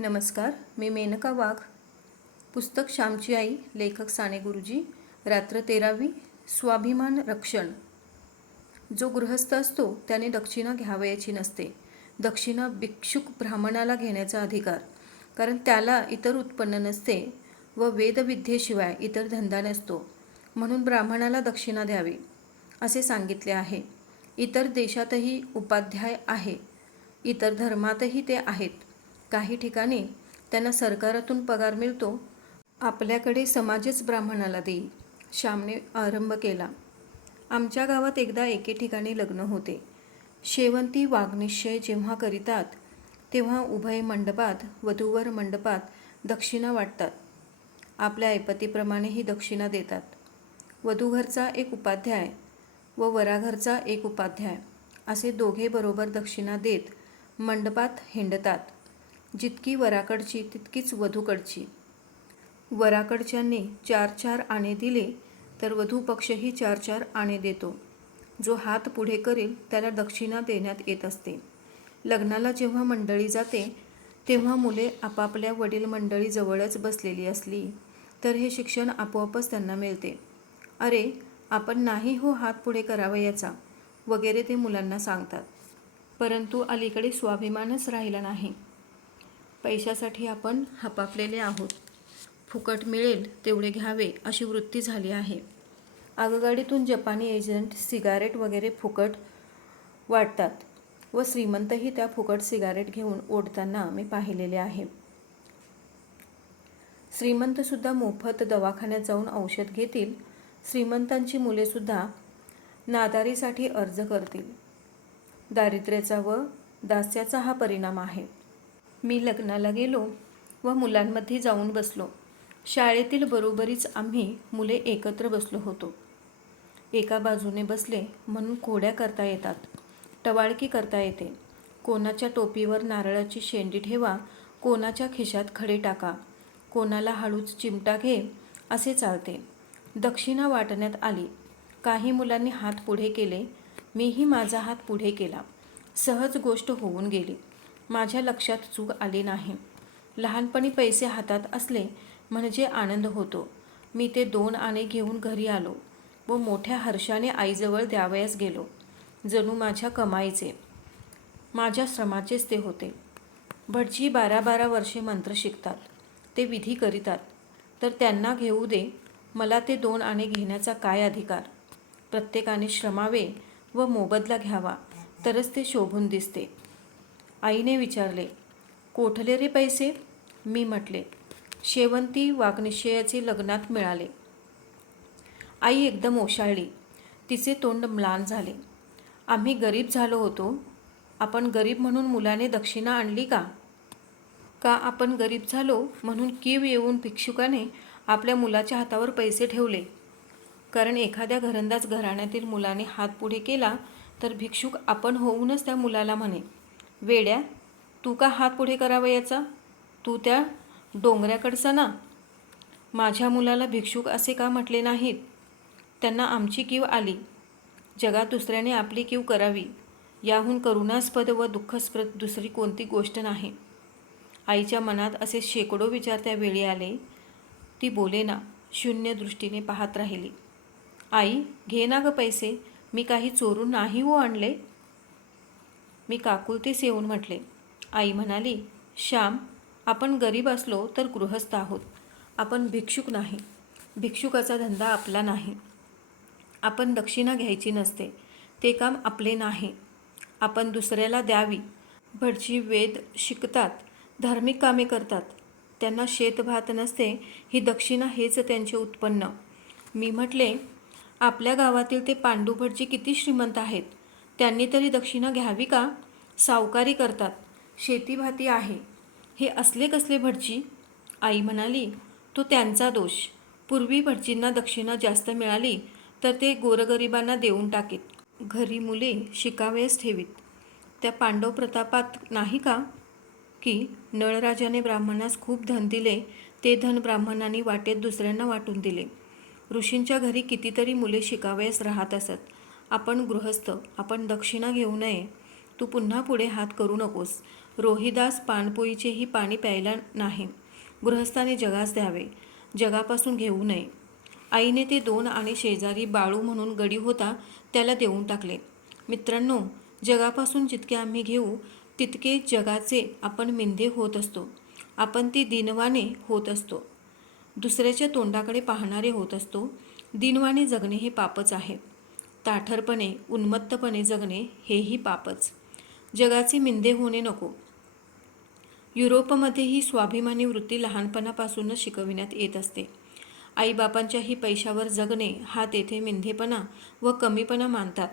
नमस्कार मी मेनका वाघ. पुस्तक श्यामची आई लेखक साने गुरुजी. रात्र तेरावी स्वाभिमान रक्षण. जो गृहस्थ असतो त्याने दक्षिणा घ्यावयाची नसते. दक्षिणा भिक्षुक ब्राह्मणाला घेण्याचा अधिकार. कारण त्याला इतर उत्पन्न नसते व वेदविद्येशिवाय इतर धंदा नसतो. म्हणून ब्राह्मणाला दक्षिणा द्यावी असे सांगितले आहे. इतर देशातही उपाध्याय आहे. इतर धर्मातही ते आहेत. काही ठिकाणी त्यांना सरकारातून पगार मिळतो. आपल्याकडे समाजच ब्राह्मणाला देईल श्यामने आरंभ केला. आमच्या गावात एकदा एके ठिकाणी लग्न होते. शेवंती वाग्निश्चय जेव्हा करीतात तेव्हा उभय मंडपात वधूवर मंडपात दक्षिणा वाटतात. आपल्या ऐपतीप्रमाणे ही दक्षिणा देतात. वधूघरचा एक उपाध्याय व वराघरचा एक उपाध्याय असे दोघे बरोबर दक्षिणा देत मंडपात हिंडतात. जितकी वराकडची तितकीच वधूकडची. वराकडच्यांनी चार चार आणे दिले तर वधू पक्षही चार चार आणे देतो. जो हात पुढे करेल त्याला दक्षिणा देण्यात येत असते. लग्नाला जेव्हा मंडळी जाते तेव्हा मुले आपापल्या वडील मंडळी जवळच बसलेली असली तर हे शिक्षण आपोआपच त्यांना मिळते. अरे आपण नाही हो हात पुढे करावयाचा वगैरे ते मुलांना सांगतात. परंतु अलीकडे स्वाभिमानच राहिला नाही. पैशासाठी आपण हपापलेले आहोत. फुकट मिळेल तेवढे घ्यावे अशी वृत्ती झाली आहे. आगगाडीतून जपानी एजंट सिगारेट वगैरे फुकट वाटतात व श्रीमंतही त्या फुकट सिगारेट घेऊन ओढताना मी पाहिलेले आहे. श्रीमंतसुद्धा मोफत दवाखान्यात जाऊन औषध घेतील. श्रीमंतांची मुलेसुद्धा नादारीसाठी अर्ज करतील. दारिद्र्याचा व दास्याचा हा परिणाम आहे. मी लग्नाला गेलो व मुलांमध्ये जाऊन बसलो. शाळेतील बरोबरीच आम्ही मुले एकत्र बसलो होतो. एका बाजूने बसले म्हणून कोड्या करता येतात टवाळकी करता येते. कोणाच्या टोपीवर नारळाची शेंडी ठेवा कोणाच्या खिशात खडे टाका कोणाला हळूच चिमटा घे असे चालते. दक्षिणा वाटण्यात आली. काही मुलांनी हात पुढे केले. मीही माझा हात पुढे केला. सहज गोष्ट होऊन गेली. माझ्या लक्षात चूक आली नाही. लहानपणी पैसे हातात असले म्हणजे आनंद होतो. मी ते दोन आणे घेऊन घरी आलो व मोठ्या हर्षाने आईजवळ द्यावयास गेलो. जणू माझ्या कमाईचे माझ्या श्रमाचेच ते होते. भटजी बारा बारा वर्षे मंत्र शिकतात ते विधी करीतात. तर त्यांना घेऊ दे मला ते दोन आणे घेण्याचा काय अधिकार? प्रत्येकाने श्रमावे व मोबदला घ्यावा तरच ते शोभून दिसते. आईने विचारले कोठले रे पैसे? मी म्हटले शेवंती वाग्निश्चयाचे लग्नात मिळाले. आई एकदम ओशाळली. तिचे तोंड म्लान झाले. आम्ही गरीब झालो होतो. आपण गरीब म्हणून मुलाने दक्षिणा आणली का? का आपण गरीब झालो म्हणून कीव येऊन भिक्षुकाने आपल्या मुलाच्या हातावर पैसे ठेवले? कारण एखाद्या घरंदाज घराण्यातील मुलाने हात पुढे केला तर भिक्षुक आपण होऊनच त्या मुलाला म्हणे. वेड्या तू का हात पुढे करावा याचा? तू त्या डोंगऱ्याकडचा ना? माझ्या मुलाला भिक्षुक असे का म्हटले नाहीत? त्यांना आमची कीव आली. जगात दुसऱ्याने आपली कीव करावी याहून करुणास्पद व दुःखस्पद दुसरी कोणती गोष्ट नाही. आईच्या मनात असे शेकडो विचार त्यावेळी आले. ती बोले ना शून्य दृष्टीने पाहत राहिली. आई घे ना ग पैसे मी काही चोरून नाही हो आणले. मी काकुलतीस येऊन म्हटले आई म्हणाली श्याम आपण गरीब असलो तर गृहस्थ आहोत. आपण भिक्षुक नाही. भिक्षुकाचा धंदा आपला नाही. आपण दक्षिणा घ्यायची नसते. ते काम आपले नाही. आपण दुसऱ्याला द्यावी. भटजी वेद शिकतात. धार्मिक कामे करतात. त्यांना शेतभात नसते. ही दक्षिणा हेच त्यांचे उत्पन्न. मी म्हटले आपल्या गावातील ते पांडू भटजी किती श्रीमंत आहेत. त्यांनी तरी दक्षिणा घ्यावी का? सावकारी करतात. शेतीभाती आहे. हे असले कसले भटजी? आई म्हणाली तो त्यांचा दोष. पूर्वी भटजींना दक्षिणा जास्त मिळाली तर ते गोरगरिबांना देऊन टाकीत. घरी मुले शिकावयास ठेवीत. त्या पांडव प्रतापात नाही का? की नळराजाने ब्राह्मणास खूप धन दिले ते धन ब्राह्मणांनी वाटेत दुसऱ्यांना वाटून दिले. ऋषींच्या घरी कितीतरी मुले शिकावयास राहत असत. आपण गृहस्थ आपण दक्षिणा घेऊ नये. तू पुन्हा पुढे हात करू नकोस. रोहिदास पाणपोईचेही पाणी प्यायला नाही. गृहस्थाने जगास द्यावे. जगापासून घेऊ नये. आईने ते दोन आणि शेजारी बाळू म्हणून गडी होता त्याला देऊन टाकले. मित्रांनो जगापासून जितके आम्ही घेऊ तितके जगाचे आपण मिंधे होत असतो. आपण ती दिनवाने होत असतो. दुसऱ्याच्या तोंडाकडे पाहणारे होत असतो. दिनवाने जगणे हे पापच आहे. ताठरपणे उन्मत्तपणे जगणे हेही पापच. जगाचे मिंदे होणे नको. युरोपमध्ये ही स्वाभिमानी वृत्ती लहानपणापासूनच शिकविण्यात येत असते. आईबापांच्याही पैशावर जगणे हा तेथे मिंधेपणा व कमीपणा मानतात.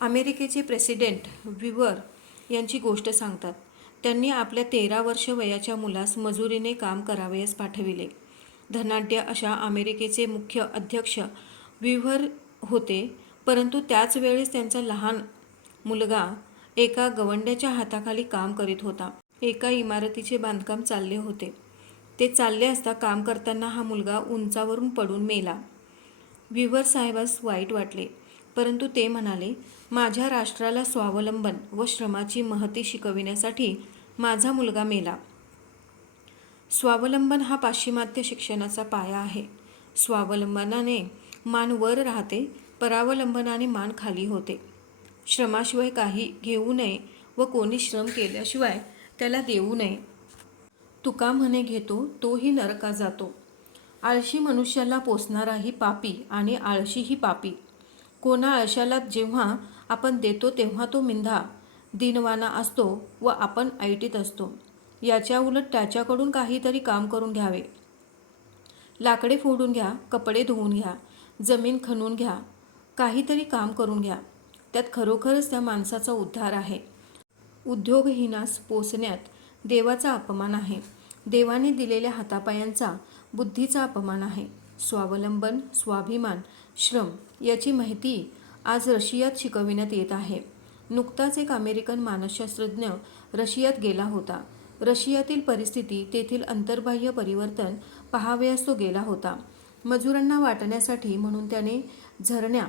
अमेरिकेचे प्रेसिडेंट विवर यांची गोष्ट सांगतात. त्यांनी आपल्या तेरा वर्ष वयाच्या मुलास मजुरीने काम करावयास पाठविले. धनाढ्य अशा अमेरिकेचे मुख्य अध्यक्ष विव्हर होते परंतु त्याच वेळेस त्यांचा लहान मुलगा एका गवंड्याच्या हाताखाली काम करीत होता. एका इमारतीचे बांधकाम चालले होते. ते चालले असता काम करताना हा मुलगा उंचावरून पडून मेला. विवर साहेबास वाईट वाटले. परंतु ते म्हणाले माझ्या राष्ट्राला स्वावलंबन व श्रमाची महती शिकविण्यासाठी माझा मुलगा मेला. स्वावलंबन हा पाश्चिमात्य शिक्षणाचा पाया आहे. स्वावलंबनाने मान वर राहते परावलंबनाने मान खाली होते. श्रमाशिवाय काही घेऊ नये व कोणी श्रम केल्याशिवाय त्याला देऊ नये. तुका म्हणे घेतो तोही नरका जातो. आळशी मनुष्याला पोसणाराही पापी आणि आळशीही पापी. कोणा आळशाला जेव्हा आपण देतो तेव्हा तो मिंधा दिनवाना असतो व आपण ऐटीत असतो. याच्या उलट त्याच्याकडून काहीतरी काम करून घ्यावे. लाकडे फोडून घ्या कपडे धुवून घ्या जमीन खणून घ्या काहीतरी काम करून घ्या. त्यात खरोखरच त्या माणसाचा उद्धार आहे. उद्योगहीनास पोचण्यात देवाचा अपमान आहे. देवाने दिलेल्या हातापायांचा बुद्धीचा अपमान आहे. स्वावलंबन स्वाभिमान श्रम याची माहिती आज रशियात शिकविण्यात येत आहे. नुकताच एक अमेरिकन मानसशास्त्रज्ञ रशियात गेला होता. रशियातील परिस्थिती तेथील अंतर्बाह्य परिवर्तन पहावयास तो गेला होता. मजुरांना वाटण्यासाठी म्हणून त्याने झरण्या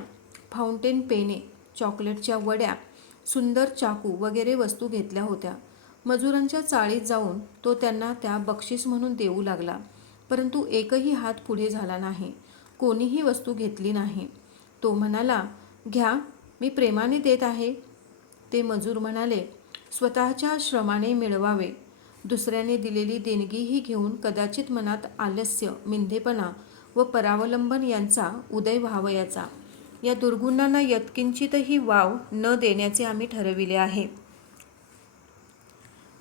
फाउंटेन पेने चॉकलेटच्या वड्या सुंदर चाकू वगैरे वस्तू घेतल्या होत्या. मजुरांच्या चाळीत जाऊन तो त्यांना त्या बक्षीस म्हणून देऊ लागला. परंतु एकही हात पुढे झाला नाही. कोणीही वस्तू घेतली नाही. तो म्हणाला घ्या मी प्रेमाने देत आहे. ते मजूर म्हणाले स्वतःच्या श्रमाने मिळवावे. दुसऱ्याने दिलेली देणगीही घेऊन कदाचित मनात आलस्य मिंधेपणा व परावलंबन यांचा उदय व्हावयाचा. या दुर्गुणांना यत्किंचितही वाव न देण्याचे आम्ही ठरविले आहे.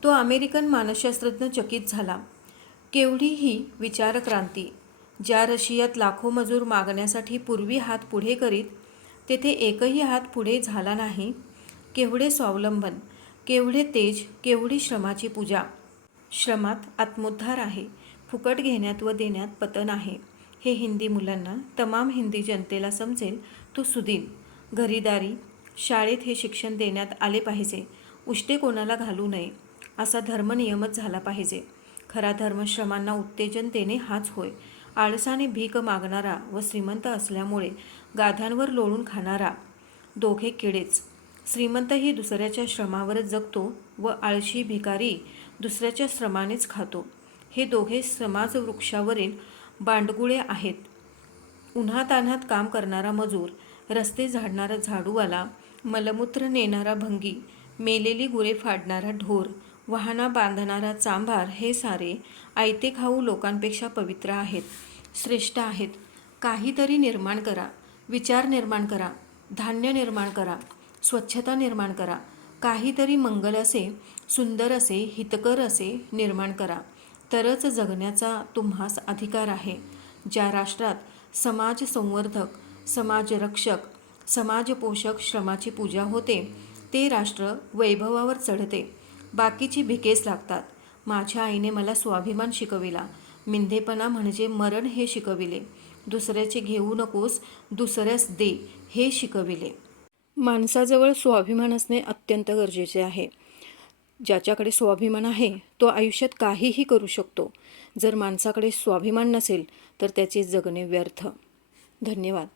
तो अमेरिकन मानसशास्त्रज्ञ चकित झाला. केवढी ही विचारक्रांती ज्या रशियात लाखो मजूर मागण्यासाठी पूर्वी हात पुढे करीत तेथे एकही हात पुढे झाला नाही. केवढे स्वावलंबन केवढे तेज केवढी श्रमाची पूजा. श्रमात आत्मोद्धार आहे फुकट घेण्यात व देण्यात पतन आहे हे हिंदी मुलांना तमाम हिंदी जनतेला समजेल तो सुदीन घरीदारी शाळेत हे शिक्षण देण्यात आले पाहिजे. उष्टे कोणाला घालू नये असा धर्मनियमच झाला पाहिजे. खरा धर्म श्रमांना उत्तेजन देणे हाच होय. आळसाने भीक मागणारा व श्रीमंत असल्यामुळे गाध्यांवर लोळून खाणारा दोघे किडेच. श्रीमंतही दुसऱ्याच्या श्रमावरच जगतो व आळशी भिकारी दुसऱ्याच्या श्रमानेच खातो. हे दोघे समाजवृक्षावरील बांडगुळे आहेत. उन्हातान्हात काम करणारा मजूर रस्ते झाडणारा झाडूवाला मलमूत्र नेणारा भंगी मेलेली गुरे फाडणारा ढोर वाहना बांधणारा चांभार हे सारे आयते खाऊ लोकांपेक्षा पवित्र आहेत श्रेष्ठ आहेत. काहीतरी निर्माण करा विचार निर्माण करा धान्य निर्माण करा स्वच्छता निर्माण करा काहीतरी मंगल असे सुंदर असे हितकर असे निर्माण करा. तरच जगण्याचा तुम्हास अधिकार आहे. ज्या राष्ट्रात समाज संवर्धक समाजरक्षक समाजपोषक श्रमाची पूजा होते. ते राष्ट्र वैभवावर चढते. बाकीची भिकेस लागतात. माझ्या आईने मला स्वाभिमान शिकविला. मिंधेपणा म्हणजे मरण हे शिकविले. दुसऱ्याचे घेऊ नकोस दुसऱ्यास दे हे शिकविले. माणसाजवळ स्वाभिमान असणे अत्यंत गरजेचे आहे. ज्याच्याकडे स्वाभिमान आहे तो आयुष्यात काहीही करू शकतो. जर माणसाकडे स्वाभिमान नसेल तर त्याचे जगणे व्यर्थ. धन्यवाद.